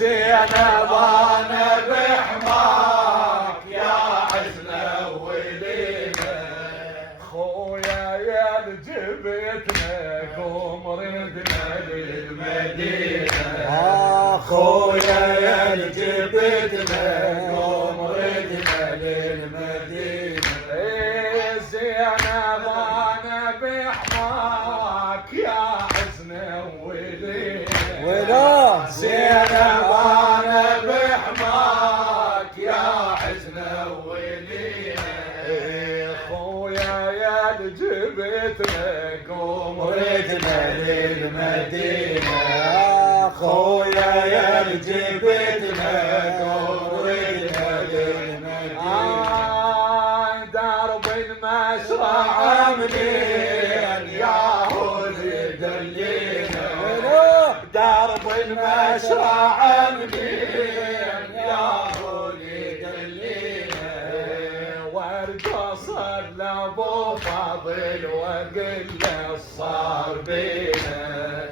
زينب انا بحماك يا حزنه ولينا، خويا يا جبتنا قوم ردنا للمدينه، خويا يا جبتنا قوم ردنا للمدينة. زينب انا بحماك يا حزنه ولينا، زينب انا بحماك يا حزنه ولينا، خويا يا جبتنا قوم ردنا للمدينة، خويا يا جبتنا قوم ردنا للمدينة. درب المشرع منين يا ولي دلينا، درب المشرع منين يا ولي دلينا، وارقص لابو فاضل واقول له صار بينا.